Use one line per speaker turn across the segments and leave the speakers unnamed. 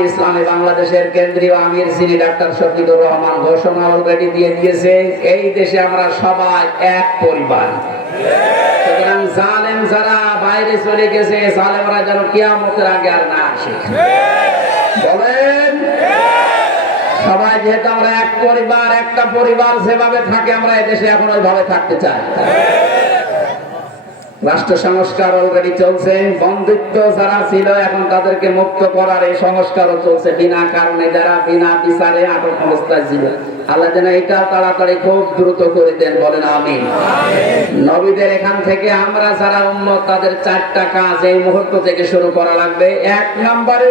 ইসলামী বাংলাদেশের কেন্দ্রীয় আমির শ্রী ডাক্তার শফিকুর রহমান ঘোষণা অলরেডি দিয়ে দিয়েছে, এই দেশে আমরা সবাই এক পরিবার। সুতরাং জালেম যারা বাইরে চলে গেছে, জালেমরা যেন কিয়ামতের আগে আর না আসে। বলেন, সবাই যেহেতু আমরা এক পরিবার, একটা পরিবার যেভাবে থাকে, আমরা এদেশে এখন ওইভাবে থাকতে চাই। রাষ্ট্র সংস্কার অলরেডি চলছে, বন্ধুত্ব যারা ছিল এখন তাদেরকে মুক্ত করার এই সংস্কারও চলছে বিনা কারণে, যারা বিনা বিচারে আটক অবস্থায় ছিল। আল্লাহ যেন এটাও তাড়াতাড়ি খুব দ্রুত করে দেন, বলেন আমি নবীদের এখান থেকে আমরা যারা তাদের চারটা কাজ এই মুহূর্ত থেকে শুরু করা লাগবে। এক নম্বরে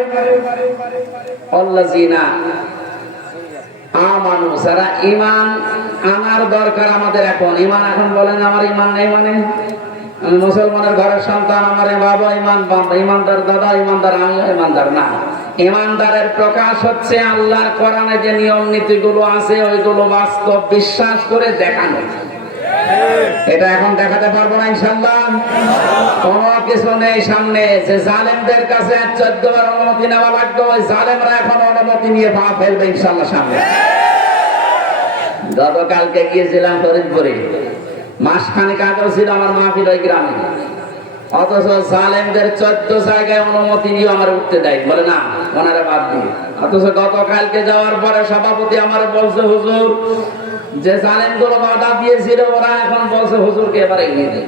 আমানু, যারা ইমান আনার দরকার আমাদের এখন। ইমান এখন বলেন, আমার ইমান নেই মানে? মুসলমানের ঘরের সন্তান, আমার বাবা ইমান বাবা ইমানদার দাদা, ইমানদার আমি ইমানদার না। ইমানদারের প্রকাশ হচ্ছে আল্লাহর কোরআনে যে নিয়ম নীতিগুলো আছে, ওইগুলো বাস্তব বিশ্বাস করে দেখানো। এটা এখন দেখাতে পারব না ইনশাল্লাহ কোন কিছু নেই সামনে। যে জালেমদের কাছে চোদ্দ বার অনুমতি নেওয়া লাগবে, ওই জালেমরা এখন অনুমতি নিয়ে পা ফেলবে ইনশাল্লাহ সামনে। গতকালকে গিয়েছিলাম ফরিদপুরে। মাসখানেক আগেও ছিল আমার মাহফিল ওই গ্রামে। অথচ সালেমদের চোদ্দ জায়গায় অনুমতি নিয়ে আমার উঠতে দেয় বলে, না, ওনারা বাদ দিয়ে। অথচ গতকালকে যাওয়ার পরে সভাপতি আমার বলছে, হুজুর, যে সালেমগুলো বাধা দিয়েছিল, ওরা এখন বলছে, হুজুরকে এবারে এগিয়ে দেয়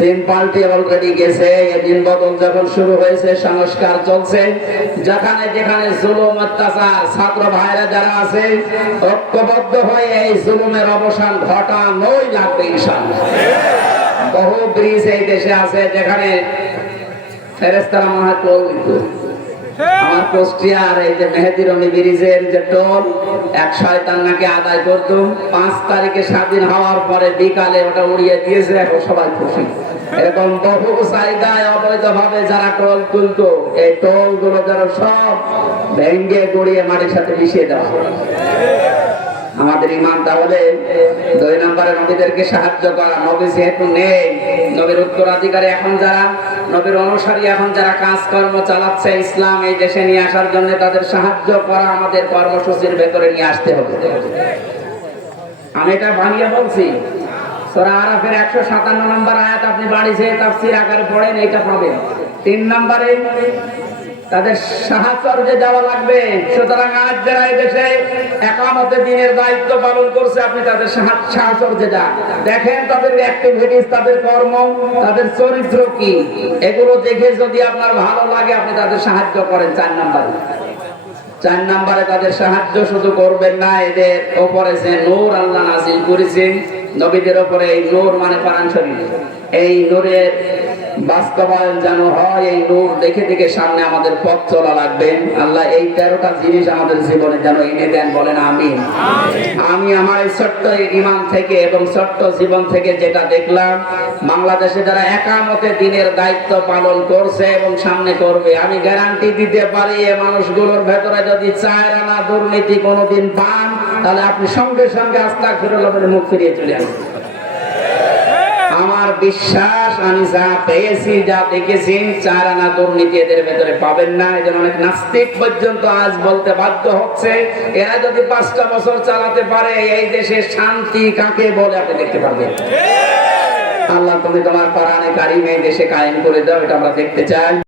দিন পাল্টে অলরেডি গেছে। দিন বদল যখন শুরু হয়েছে, সংস্কার চলছে। যেখানে যেখানে জুলুম, অত্যাচার, ছাত্র ভাইরা যারা আছে, ঐক্যবদ্ধ হয়ে এই জুলুমের অবসান ঘটানোই লাগবে ইনশাল্লাহ বহু ব্রিজ এই দেশে আছে যেখানে ফেরেস্তারা দিত আমার কুষ্টিয়ার এই যে মেহেদিরনি ব্রিজের যে টোল, এক শয়তান নাকি আদায় করতো পাঁচ তারিখে স্বাধীন হওয়ার পরে বিকালে ওটা উড়িয়ে দিয়েছে, এখন সবাই খুশি এরকম বহু চাহিদায় অবৈধভাবে যারা টোল তুলতো, এই টোলগুলো যেন সব ভেঙ্গে গড়িয়ে মাটির সাথে মিশিয়ে দেওয়া। আমাদের ইমান তাহলে দুই নম্বরে নবীদেরকে সাহায্য করা। নবী যেহেতু নেই, নবীর উত্তরাধিকারী এখন যারা, নবীর অনুসারী এখন যারা কাজকর্ম চালাচ্ছে ইসলাম এই দেশে নিয়ে আসার জন্য তাদের সাহায্য করা আমাদের কর্মসূচির ভেতরে নিয়ে আসতে হবে। আমি এটা বানিয়ে বলছি। আরাফের একশো সাতান্ন নম্বর আয়াত আপনি বাড়ি যেয়ে তাফসির আকারে পড়েন, এইটা পাবেন। তিন নম্বরে তাদের সাহায্যে যাওয়া লাগবে। সুতরাং আজ যারা এই দেশে একামতে দিনের দায়িত্ব পালন করছে, আপনি তাদের সাহায্যে যান। দেখেন তাদের অ্যাক্টিভিটিস তাদের কর্ম, তাদের চরিত্র কি। এগুলো দেখে যদি আপনার ভালো লাগে, আপনি তাদের সাহায্য করেন চার নম্বরে। চার নম্বরে তাদের সাহায্য শুধু করবেন না, এদের ওপরে যে নূর আল্লাহ নাজিল করেছে নবীদের ওপরে এই নূর মানে পারান শরীর। এই নূরের বাস্তবায়ন যেন হয়, এই নূর দেখে দেখে সামনে আমাদের পথ চলা লাগবে। আল্লাহ, এই তেরোটা জিনিস আমাদের জীবনে যেন এনে দেন, বলেন আমি আমি আমার এই ছোট্ট ইমান থেকে এবং ছোট্ট জীবন থেকে যেটা দেখলাম, বাংলাদেশে যারা একামতে দিনের দায়িত্ব পালন করছে এবং সামনে করবে, আমি গ্যারান্টি দিতে পারি, এ মানুষগুলোর ভেতরে যদি চায় রানা দুর্নীতি কোনোদিন পান, তাহলে আপনি সঙ্গে সঙ্গে আস্তা ফিরল মুখ ফিরিয়ে চলে আসবেন। আমার বিশ্বাস আমি যা পেয়েছি যা দেখেছি চার আনা দুর্নীতি এদের ভেতরে পাবেন না। এদের অনেক নাস্তিক পর্যন্ত আজ বলতে বাধ্য হচ্ছে এরা যদি পাঁচটা বছর চালাতে পারে এই দেশে শান্তি কাকে বলে আপনি দেখতে পাবেন আল্লাহ তুমি তোমার পারানে কারিমে দেশে কায়েম করে দাও এটা আমরা দেখতে চাই।